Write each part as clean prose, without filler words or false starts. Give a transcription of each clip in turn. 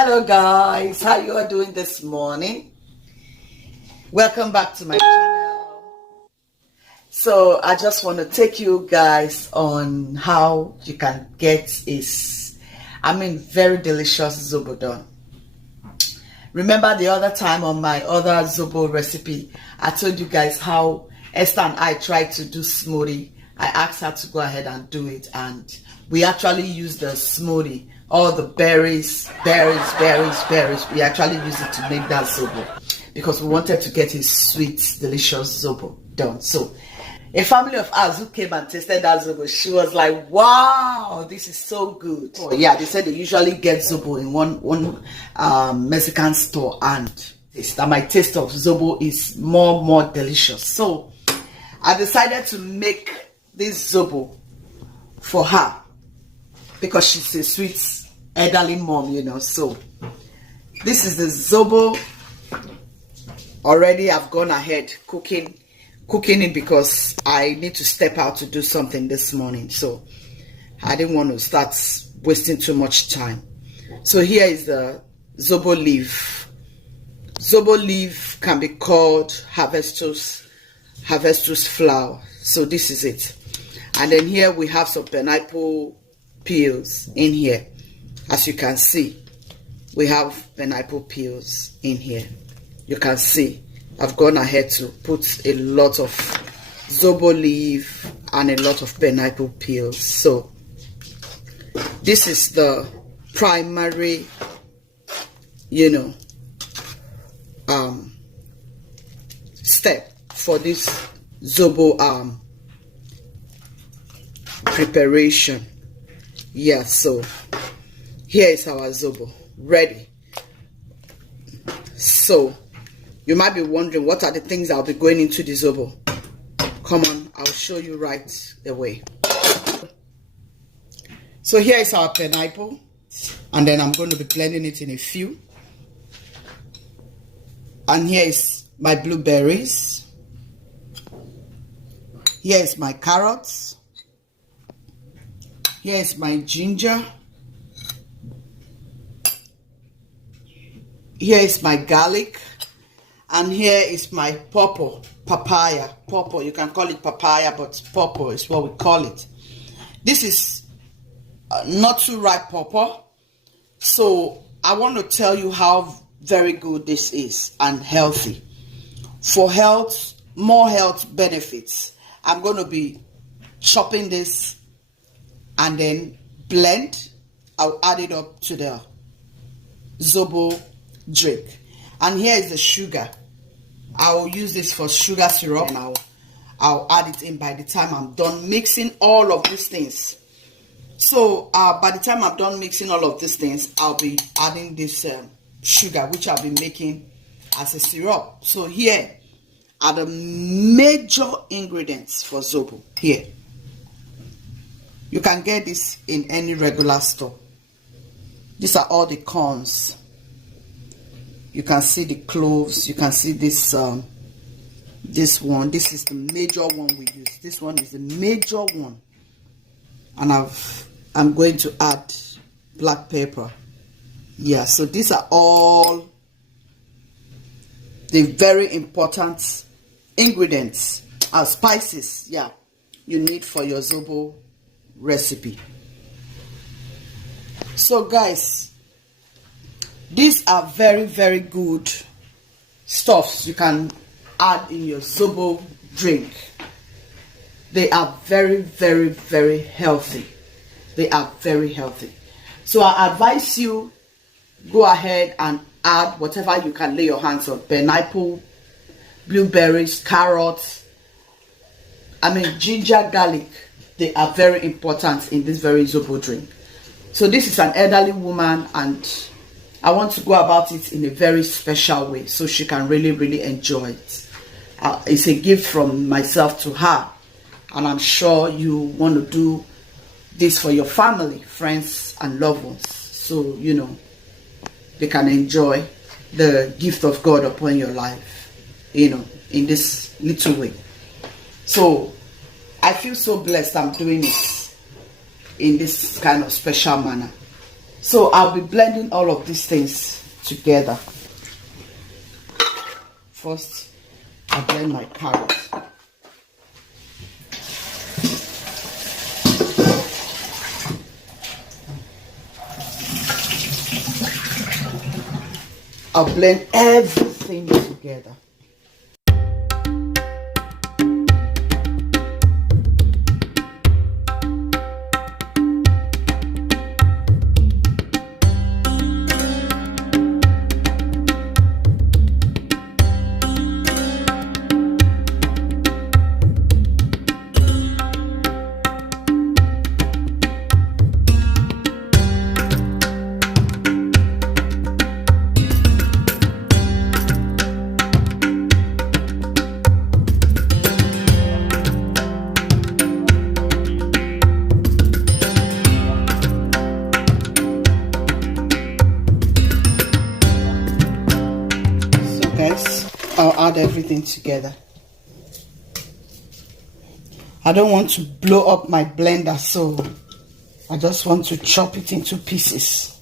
Hello guys, how you are doing this morning? Welcome back to my channel. So I just want to take you guys on how you can get very delicious Zobo done. Remember the other time on my other Zobo recipe, I told you guys how Esther and I tried to do smoothie. I asked her to go ahead and do it, and we actually used the smoothie, all the berries. We actually used it to make that Zobo because we wanted to get a sweet, delicious Zobo done. So a family of us who came and tasted that Zobo, she was like, wow, this is so good. Oh yeah, they said they usually get Zobo in one Mexican store, and my taste of Zobo is more delicious. So I decided to make this Zobo for her because she's a sweet elderly mom, you know. So this is the Zobo. Already I've gone ahead cooking it because I need to step out to do something this morning, so I didn't want to start wasting too much time. So here is the Zobo leaf. Zobo leaf can be called hibiscus flower. So this is it. And then here we have some pineapple peels in here. As you can see, we have pineapple peels in here. You can see I've gone ahead to put a lot of Zobo leaf and a lot of pineapple peels. So this is the primary, step for this Zobo preparation. Yeah, so here is our Zobo ready. So you might be wondering, what are the things I'll be going into the Zobo? Come on, I'll show you right away. So here is our pineapple, and then I'm going to be blending it in a few. And here is my blueberries. Here is my carrots. Here is my ginger. Here is my garlic. And here is my papaya. Pawpaw, you can call it papaya, but pawpaw is what we call it. This is not too ripe pawpaw. So I want to tell you how very good this is and healthy. For health, more health benefits, I'm going to be chopping this and then blend. I'll add it up to the Zobo drink. And here is the sugar. I'll use this for sugar syrup, and I'll add it in by the time I'm done mixing all of these things. So by the time I'm done mixing all of these things, I'll be adding this sugar, which I'll be making as a syrup. So here are the major ingredients for Zobo. Here, you can get this in any regular store. These are all the corns. You can see the cloves. You can see this this one. This is the major one we use. This one is the major one. And I'm going to add black pepper. Yeah, so these are all the very important ingredients, spices, yeah, you need for your Zobo recipe. So guys, these are very good stuffs you can add in your Zobo drink. They are very healthy. They are very healthy. So I advise you, go ahead and add whatever you can lay your hands on. Pineapple, blueberries, carrots, ginger, garlic. They are very important in this very Zobo drink. So this is an elderly woman, and I want to go about it in a very special way so she can really enjoy it. It's a gift from myself to her, and I'm sure you want to do this for your family, friends, and loved ones, so they can enjoy the gift of God upon your life, in this little way. So I feel so blessed I'm doing it in this kind of special manner. So I'll be blending all of these things together. First, I blend my carrot. I'll blend everything together. I'll add everything together. I don't want to blow up my blender, so I just want to chop it into pieces.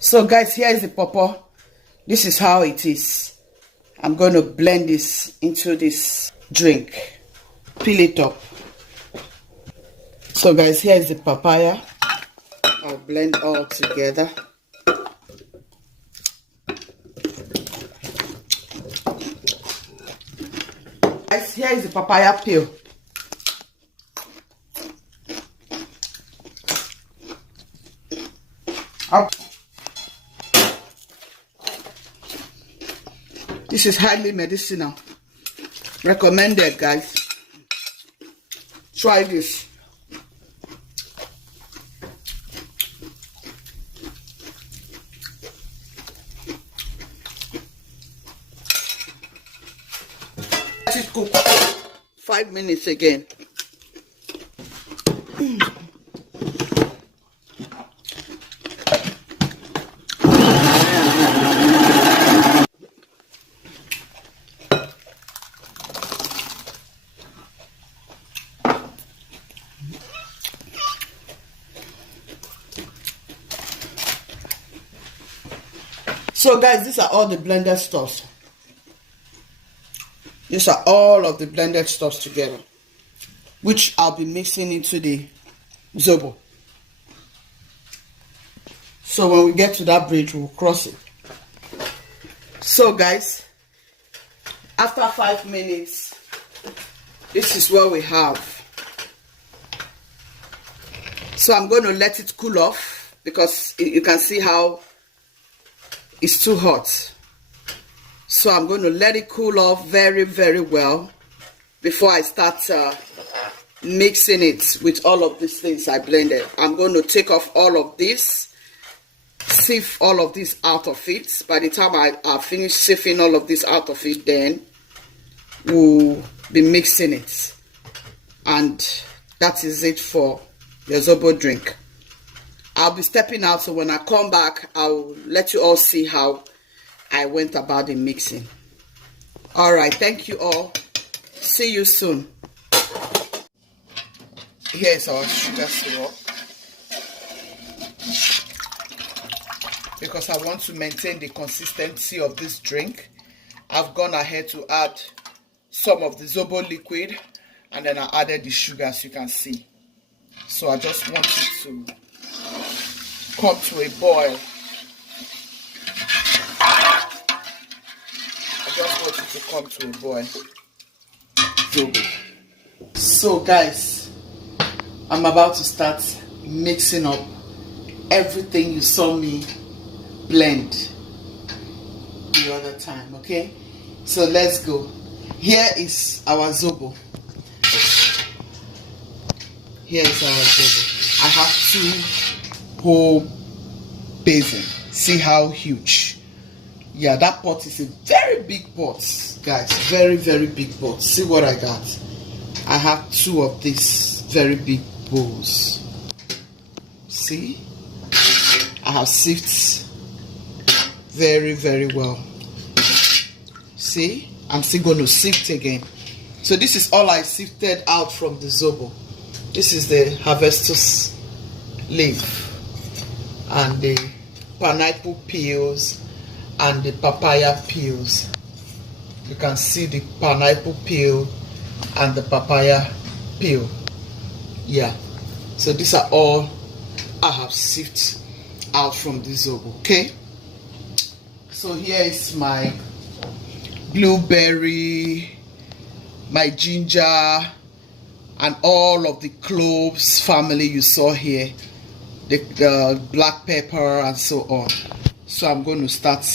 So guys, here is the pawpaw. This is how it is. I'm going to blend this into this drink. Peel it up. So guys, here is the papaya. I'll blend all together. Guys, here is the papaya peel. This is highly medicinal. Recommended, guys. Try this. Let it cook 5 minutes again. So guys, these are all the blended stuffs. These are all of the blended stuffs together, which I'll be mixing into the Zobo. So when we get to that bridge, we'll cross it. So guys, after 5 minutes, this is what we have. So I'm going to let it cool off because you can see how it's too hot. So I'm going to let it cool off very, very well before I start mixing it with all of these things I blended. I'm going to take off all of this, sieve all of this out of it. By the time I finish sieving all of this out of it, then we'll be mixing it. And that is it for the Zobo drink. I'll be stepping out, so when I come back, I'll let you all see how I went about the mixing. Alright, thank you all. See you soon. Here is our sugar syrup. Because I want to maintain the consistency of this drink, I've gone ahead to add some of the Zobo liquid, and then I added the sugar, as you can see. So I just want it to come to a boil. I just want it to come to a boil. So guys, I'm about to start mixing up everything you saw me blend the other time, okay? So let's go. Here is our Zobo. Here is our Zobo. I have 2 whole basins. See how huge. Yeah, that pot is a very big pot, guys. Very, very big pot. See what I got. I have 2 of these very big bowls. See, I have sifted very, very well. See, I'm still going to sift again. So this is all I sifted out from the Zobo. This is the hibiscus leaf and the pineapple peels and the papaya peels. You can see the pineapple peel and the papaya peel. Yeah, so these are all I have sifted out from the Zobo. Okay, so here is my blueberry, my ginger, and all of the cloves family you saw here, the black pepper and so on. So I'm going to start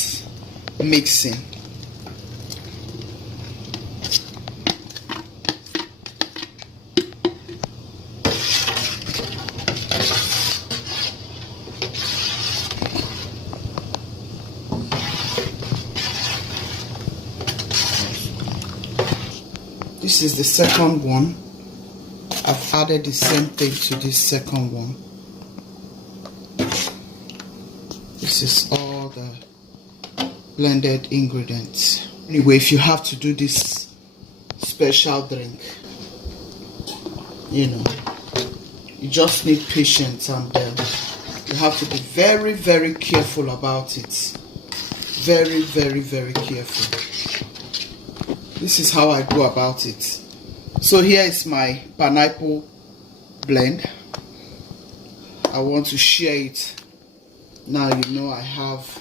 mixing. This is the second one. I've added the same thing to this second one. This is all the blended ingredients. Anyway, if you have to do this special drink, you know, you just need patience, and you have to be very, very careful about it. Very, very, very careful. This is how I go about it. So here is my pineapple blend. I want to share it. Now you know I have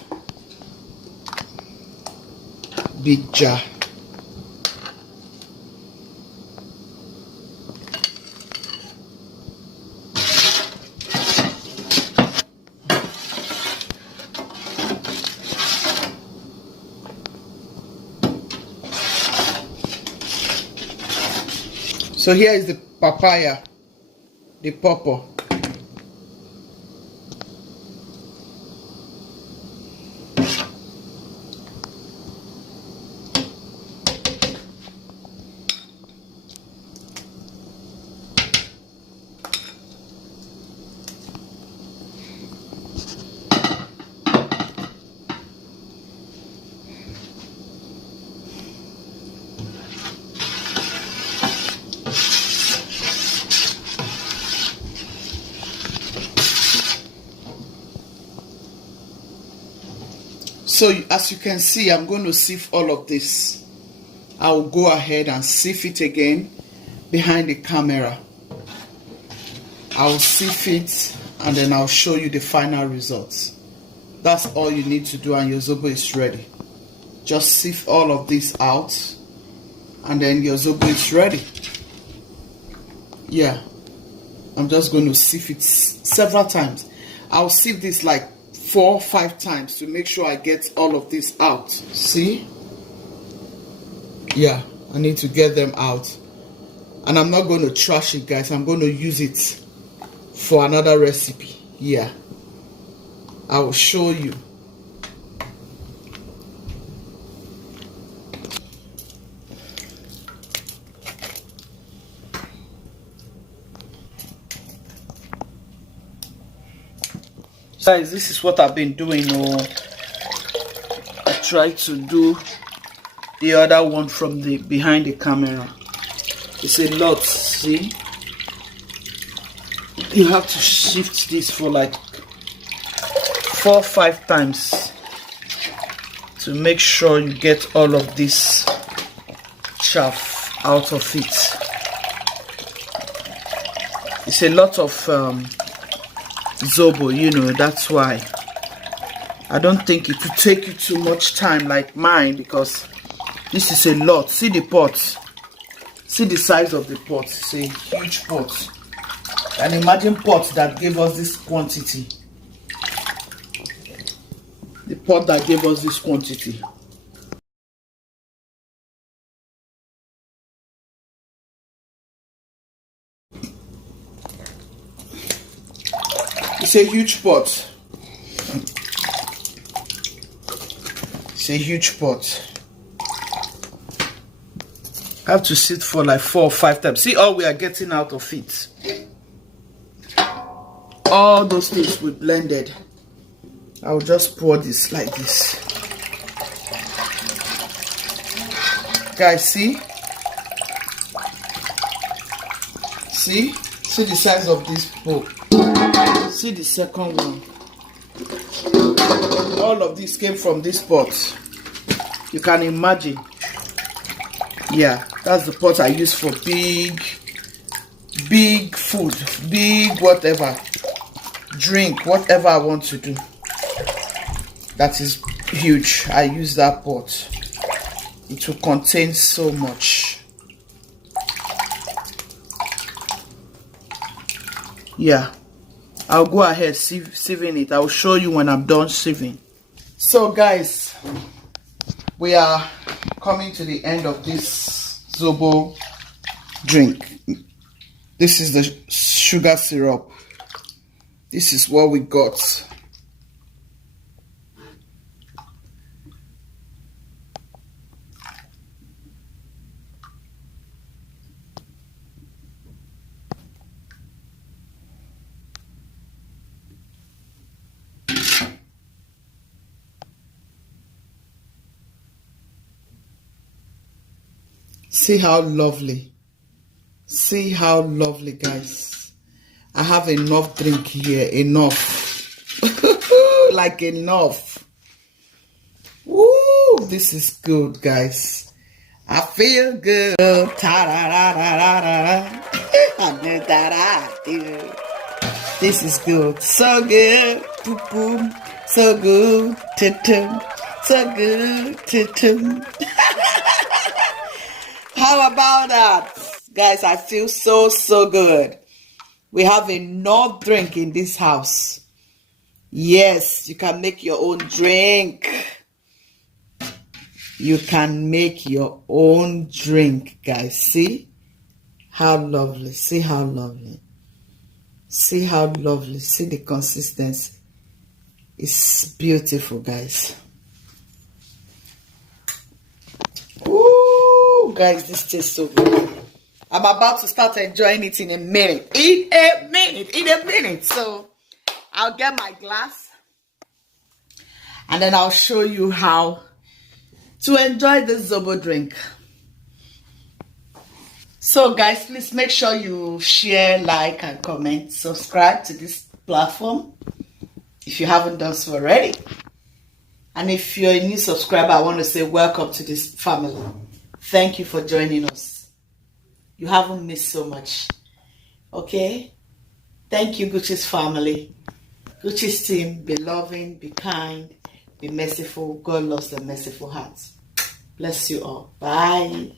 big jar. So here is the papaya, the pawpaw. So as you can see, I'm going to sieve all of this. I will go ahead and sieve it again behind the camera. I'll sieve it and then I'll show you the final results. That's all you need to do and your Zobo is ready. Just sieve all of this out and then your Zobo is ready. Yeah, I'm just going to sieve it several times. I'll sieve this like 4 or 5 times to make sure I get all of this out. See? Yeah, I need to get them out. And I'm not going to trash it, guys. I'm going to use it for another recipe. Yeah, I will show you. Guys, this is what I've been doing. I tried to do the other one from the behind the camera. It's a lot, see? You have to shift this for like 4 or 5 times to make sure you get all of this chaff out of it. It's a lot of Zobo, you know, that's why I don't think it will take you too much time like mine, because this is a lot. See the pot, see the size of the pot. It's a huge pot, and imagine pot that gave us this quantity, the pot that gave us this quantity. It's a huge pot. It's a huge pot. I have to sit for like 4 or 5 times. See all we are getting out of it. All all those things we blended, I'll just pour this like this. Guys, see the size of this bowl. See the second one. All of this came from this pot. You can imagine. Yeah, that's the pot I use for big food, big whatever, drink, whatever I want to do. That is huge. I use that pot. It will contain so much. Yeah, I'll go ahead sieving it. I'll show you when I'm done sieving. So guys, we are coming to the end of this Zobo drink. This is the sugar syrup. This is what we got. See how lovely. See how lovely, guys. I have enough drink here. Enough. Like enough. Woo! This is good, guys. I feel good. This is good. So good. Boom, boom. So good. Tum-tum. So good. Tum-tum. How about that? Guys, I feel so good. We have enough drink in this house. Yes, you can make your own drink. You can make your own drink, guys. See how lovely. See how lovely. See how lovely. See the consistency. It's beautiful, guys. Ooh, guys, this tastes so good. I'm about to start enjoying it in a minute. In a minute. So I'll get my glass and then I'll show you how to enjoy this Zobo drink. So guys, please make sure you share, like, and comment. Subscribe to this platform if you haven't done so already. And if you're a new subscriber, I want to say welcome to this family. Thank you for joining us. You haven't missed so much. Okay? Thank you, Gucci's family. Gucci's team, be loving, be kind, be merciful. God loves the merciful hearts. Bless you all. Bye.